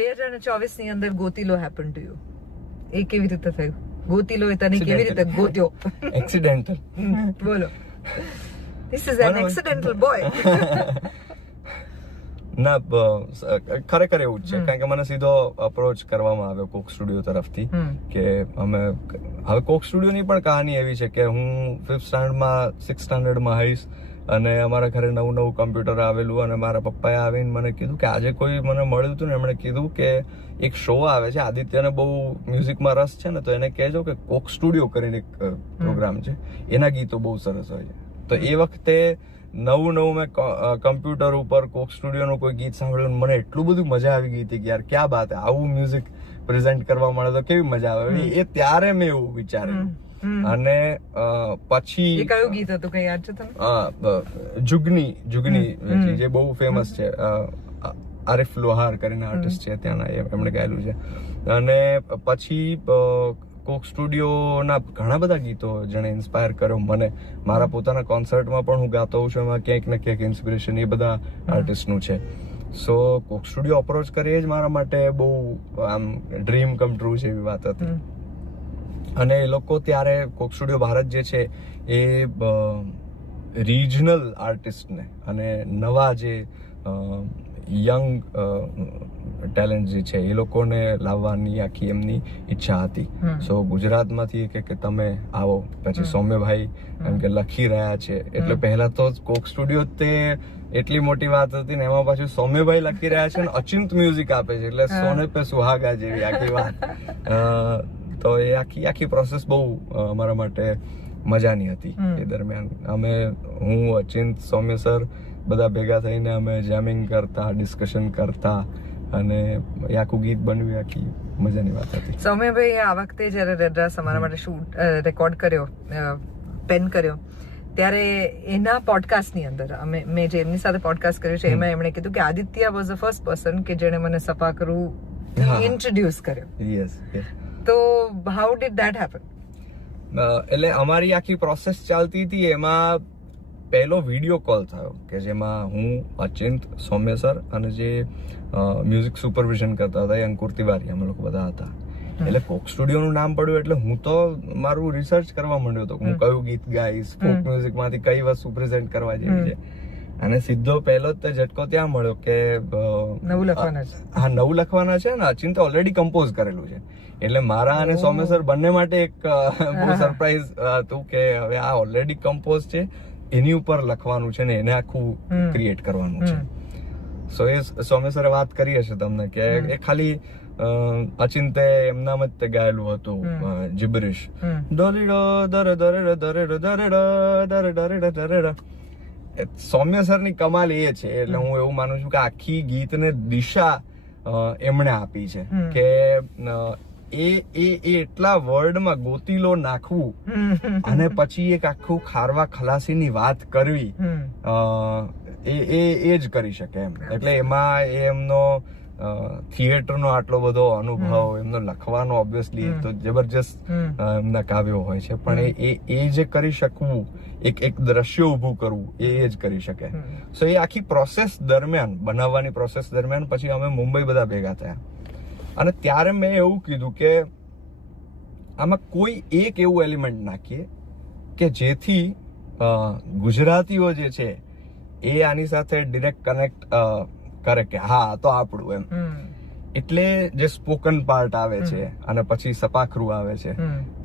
2024 ની અંદર Gotilo happen to you. એ કેવી રીતે થયું? ગોતીલો તને કેવી રીતે ગોત્યો? એક્સિડેન્ટલ. બોલો. This is an accidental boy. ના, ખરેખર એવું જ છે, કારણ કે મને સીધો અપ્રોચ કરવામાં આવ્યો કોક સ્ટુડિયો તરફથી કે અમે હવે કોક સ્ટુડિયોની પણ કહાની એવી છે કે હું 5th સ્ટાન્ડર્ડમાં 6th સ્ટાન્ડર્ડમાં હઈશ અને અમારા ઘરે નવું કમ્પ્યુટર આવેલું અને મારા પપ્પાએ આવીને મને કીધું કે આજે કોઈ મને મળ્યું હતું ને, એમણે કીધું કે એક શો આવે છે, આદિત્યને બહુ મ્યુઝિકમાં રસ છે ને, તો એને કહેજો કે કોક સ્ટુડિયો કરીને એક પ્રોગ્રામ છે, એના ગીતો બહુ સરસ હોય છે. તો એ વખતે નવું મેં કમ્પ્યુટર ઉપર કોક સ્ટુડિયોનું કોઈ ગીત સાંભળ્યું, મને એટલું બધું મજા આવી ગઈ હતી કે યાર ક્યાં બાત હે, આવું મ્યુઝિક પ્રેઝન્ટ કરવા મળે તો કેવી મજા આવે. એ ત્યારે મેં એવું વિચાર્યું. અને પછી કયું ગીત હતું, કઈ યાદ છે તમને? જુગની જે બહુ ફેમસ છે, આરિફ લોહાર કરીને આર્ટિસ્ટ છે ત્યાંના, એમણે ગાયેલું છે. અને પછી કોક સ્ટુડિયોના ઘણા બધા ગીતો જેણે ઇન્સ્પાયર કર્યો મને. મારા પોતાના કોન્સર્ટમાં પણ હું ગાતો હોઉં છું, એમાં ક્યાંક ને ક્યાંક ઇન્સ્પિરેશન એ બધા આર્ટિસ્ટનું છે. સો કોક સ્ટુડિયો અપ્રોચ કરીએ જ મારા માટે બહુ આમ ડ્રીમ કમ ટ્રુ છે એવી વાત હતી. અને એ લોકો ત્યારે કોક સ્ટુડિયો ભારત જે છે એ રિજનલ આર્ટિસ્ટને અને નવા જે યંગ ટેલેન્ટ જે છે એ લોકોને લાવવાની આખી એમની ઈચ્છા હતી. સો ગુજરાતમાંથી કે તમે આવો. પછી સૌમ્યભાઈ એમ કે લખી રહ્યા છે, એટલે પહેલા તો કોક સ્ટુડિયો તે એટલી મોટી વાત હતી ને, એમાં પાછું સૌમ્યભાઈ લખી રહ્યા છે ને અચિંત મ્યુઝિક આપે છે, એટલે સોને પે સુહાગા જેવી આખી વાત. તો એ આખી પ્રોસેસ બહુ અમારા માટે મજાની હતી. એ દરમિયાન હું અચિંત, સૌમ્ય સર બધા ભેગા થઈને અમે જેમિંગ કરતા, ડિસ્કશન કરતા અને એ આખું ગીત બન્યું. આખી મજાની વાત હતી. સૌમ્યભાઈ આ વખતે જયારે રેડરાસ અમારા માટે રેકોર્ડ કર્યો, પેન કર્યો, ત્યારે એના પોડકાસ્ટની અંદર મેં જે એમની સાથે પોડકાસ્ટ કર્યું છે એમાં એમણે કીધું કે Aditya was the first person કે જેણે મને સપાકરૂ ઇન્ટ્રોડ્યુસ કર્યો. યસ. તો હાઉ ડીડ ધેટ હેપન? એટલે અમારી આખી પ્રોસેસ ચાલતી હતી, એમાં પહેલો વિડીયો કોલ થયો કે જેમાં હું, અચિંત, સૌમ્ય સર અને જે મ્યુઝિક સુપરવિઝન કરતા હતા અંકુર તિવારી, અમે લોકો બધા હતા. એટલે કોક સ્ટુડિયોનું નામ પડ્યું એટલે હું તો મારું રિસર્ચ કરવા માંડ્યો હતો, હું કયું ગીત ગાઈશ, ફોક મ્યુઝિકમાંથી કઈ વસ્તુ પ્રેઝન્ટ કરવા જેવી છે. અને સીધો પહેલો જ ઝટકો ત્યાં મળ્યો કે નવું લખવાના છે ને અચિંતે ઓલરેડી કમ્પોઝ કરેલું છે. એટલે મારા અને સૌમ્ય સર બંને માટે એક બહુ સરપ્રાઈઝ હતું કે હવે આ ઓલરેડી કમ્પોઝ છે, એની ઉપર લખવાનું છે ને એને આખું ક્રિએટ કરવાનું છે. સો એ સૌમ્ય સરે વાત કરી હશે તમને કે એ ખાલી અચિંતે એમનામ જ તે ગાયેલું હતું જિબ્રિશ, સૌમ્ય સરની કમાલ એ છે. એટલે હું એવું માનું છું કે આખી ગીતને દિશા એમણે આપી છે કે એ એટલા વર્ડમાં ગોતીલો નાખવું અને પછી એક આખું ખારવા ખલાસીની વાત કરવી, એ જ કરી શકે એમ. એટલે એમાં એમનો થિયેટરનો આટલો બધો અનુભવ, એમનો લખવાનો ઓબ્વિયસલી તો જબરજસ્ત એમના કાવ્યો હોય છે, પણ એ જે કરી શકવું, એક દ્રશ્ય ઊભું કરવું, એ જ કરી શકે. સો એ આખી પ્રોસેસ દરમિયાન, બનાવવાની પ્રોસેસ દરમિયાન પછી અમે મુંબઈ બધા ભેગા થયા અને ત્યારે મેં એવું કીધું કે આમાં કોઈ એક એવું એલિમેન્ટ નાખીએ કે જેથી ગુજરાતીઓ જે છે એ આની સાથે ડિરેક્ટ કનેક્ટ કરે કે હા તો આપણું એમ. એટલે જે સ્પોકન પાર્ટ આવે છે અને પછી સપાખરું આવે છે,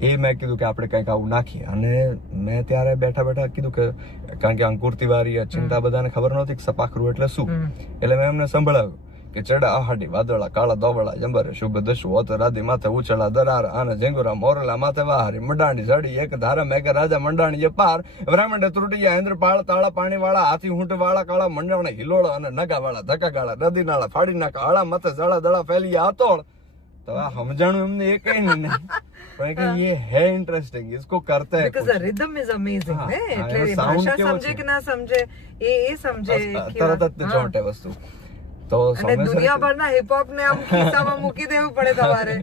એ મેં કીધું કે આપણે કંઈક આવું નાખીએ. અને મેં ત્યારે બેઠા કીધું કે કારણ કે અંકુર તિવારી, અચિંતા બધાને ખબર નહોતી કે સપાખરું એટલે શું. એટલે મેં એમને સંભળાવ્યું કે ચડા આહાડી વાદળા કાળા દોબળા જંબર શુભ દશુ ઓત રાધી માથે ઉછળા દરાર અને ઝેંગુરા મોરલા માથે વાહારી મંડાણી જડી એક ધારા મેઘ રાજા મંડાણી પાર બ્રાહ્મણ ત્રુટિયા ઇન્દ્ર પાળ તાળા પાણી વાળા હાથી ઊંટ વાળા કાળા મંડાણે હિલોળા અને નગા વાળા ધક્કા ગાળા નદી નાળા ફાડી નાખા આળા માથે જળા દળા ફેલી આતોળ. તો આ સમજાણું એમને એ કઈ નહીં પણ કે ये है इंटरेस्टिंग, इसको करते हैं because the rhythm is amazing है. એટલે ભાષા સમજે કે ના સમજે એ સમજે તરત જ ચોંટે વસ્તુ. તો દુનિયાભરના હિપહોપ ને આમ ખિસ્સામાં મૂકી દેવું પડે તમારે,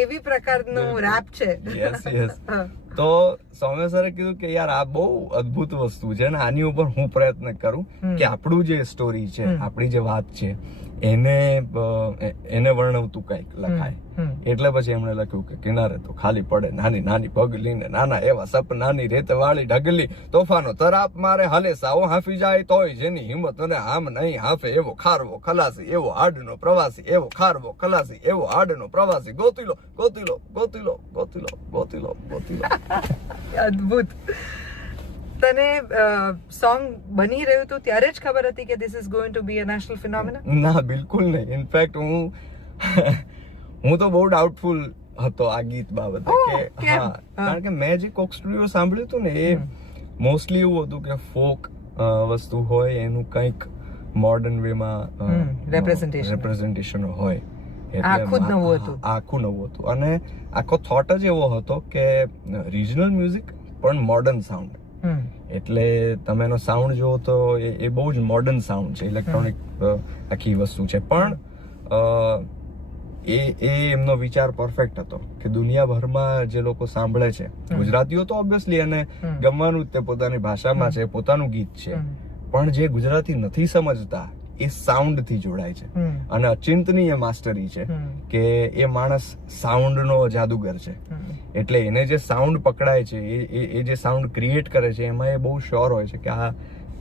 એવી પ્રકારનું રેપ છે. તો સૌમ્ય સરે કીધું કે યાર આ બહુ અદ્ભુત વસ્તુ છે ને આની ઉપર હું પ્રયત્ન કરું કે આપણું જે સ્ટોરી છે, આપણી જે વાત છે એને વર્ણવતું કંઈક લખાય. એટલે પછી એમણે લખ્યું કે કિનારે તો ખાલી પડે નાની નાની પગલી ને નાના એવા સપનાની રેત વાળી ઢગલી, તોફાનો તરાપ મારે હલે સાવો હાંફી જાય તોય જેની હિંમત અને આમ નહીં હાંફે, એવો ખારવો ખલાસી એવો આડનો પ્રવાસી, એવો ખારવો ખલાસી એવો આડનો પ્રવાસી, ગોતીલો ગોતીલો ગોતીલો ગોતીલો ગોતીલો ગોતીલો. અદ્ભુત. તને સોંગ બની રહ્યું હતું ત્યારે જ ખબર હતી કે this is going to be a national phenomena? ના, બિલકુલ નહીં. ઇનફેક્ટ હું તો બહુ ડાઉટફુલ હતો આ ગીત બાબતે કે હા, કારણ કે મેં જે કોક સ્ટુડિયો સાંભળ્યું હતું ને એ મોસ્ટલી એવું હતું કે ફોક વસ્તુ હોય, એનું કંઈક મોડર્ન વેમાં રેપ્રેઝન્ટેશન હોય. આખું જ નવું હતું. આખું નવું હતું અને આખો થોટ જ એવો હતો કે રિજનલ મ્યુઝિક પણ મોડર્ન સાઉન્ડ. એટલે તમે એનો સાઉન્ડ જોવો તો એ બહુ જ મોડર્ન સાઉન્ડ છે, ઇલેક્ટ્રોનિક આખી વસ્તુ છે. પણ એ એમનો વિચાર પરફેક્ટ હતો કે દુનિયાભરમાં જે લોકો સાંભળે છે, ગુજરાતીઓ તો ઓબ્વિયસલી એને ગમવાનું જ, તે પોતાની ભાષામાં છે, પોતાનું ગીત છે, પણ જે ગુજરાતી નથી સમજતા એ સાઉન્ડ થી જોડાય છે. અને અચિંતની એ માસ્ટરી છે કે એ માણસ સાઉન્ડ નો જાદુગર છે. એટલે એને જે સાઉન્ડ પકડાય છે, એ જે સાઉન્ડ ક્રિએટ કરે છે, એમાં એ બહુ શ્યોર હોય છે કે આ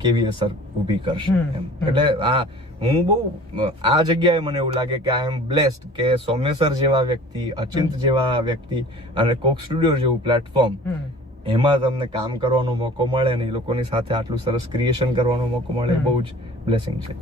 કેવી અસર ઊભી કરશે એમ. એટલે હું બહુ આ જગ્યાએ મને એવું લાગે કે આઈ એમ બ્લેસ્ડ કે સૌમ્ય સર જેવા વ્યક્તિ, અચિંત જેવા વ્યક્તિ અને કોક સ્ટુડિયો જેવું પ્લેટફોર્મ, એમાં તમને કામ કરવાનો મોકો મળે અને એ લોકોની સાથે આટલું સરસ ક્રિએશન કરવાનો મોકો મળે, બહુ જ બ્લેસિંગ છે.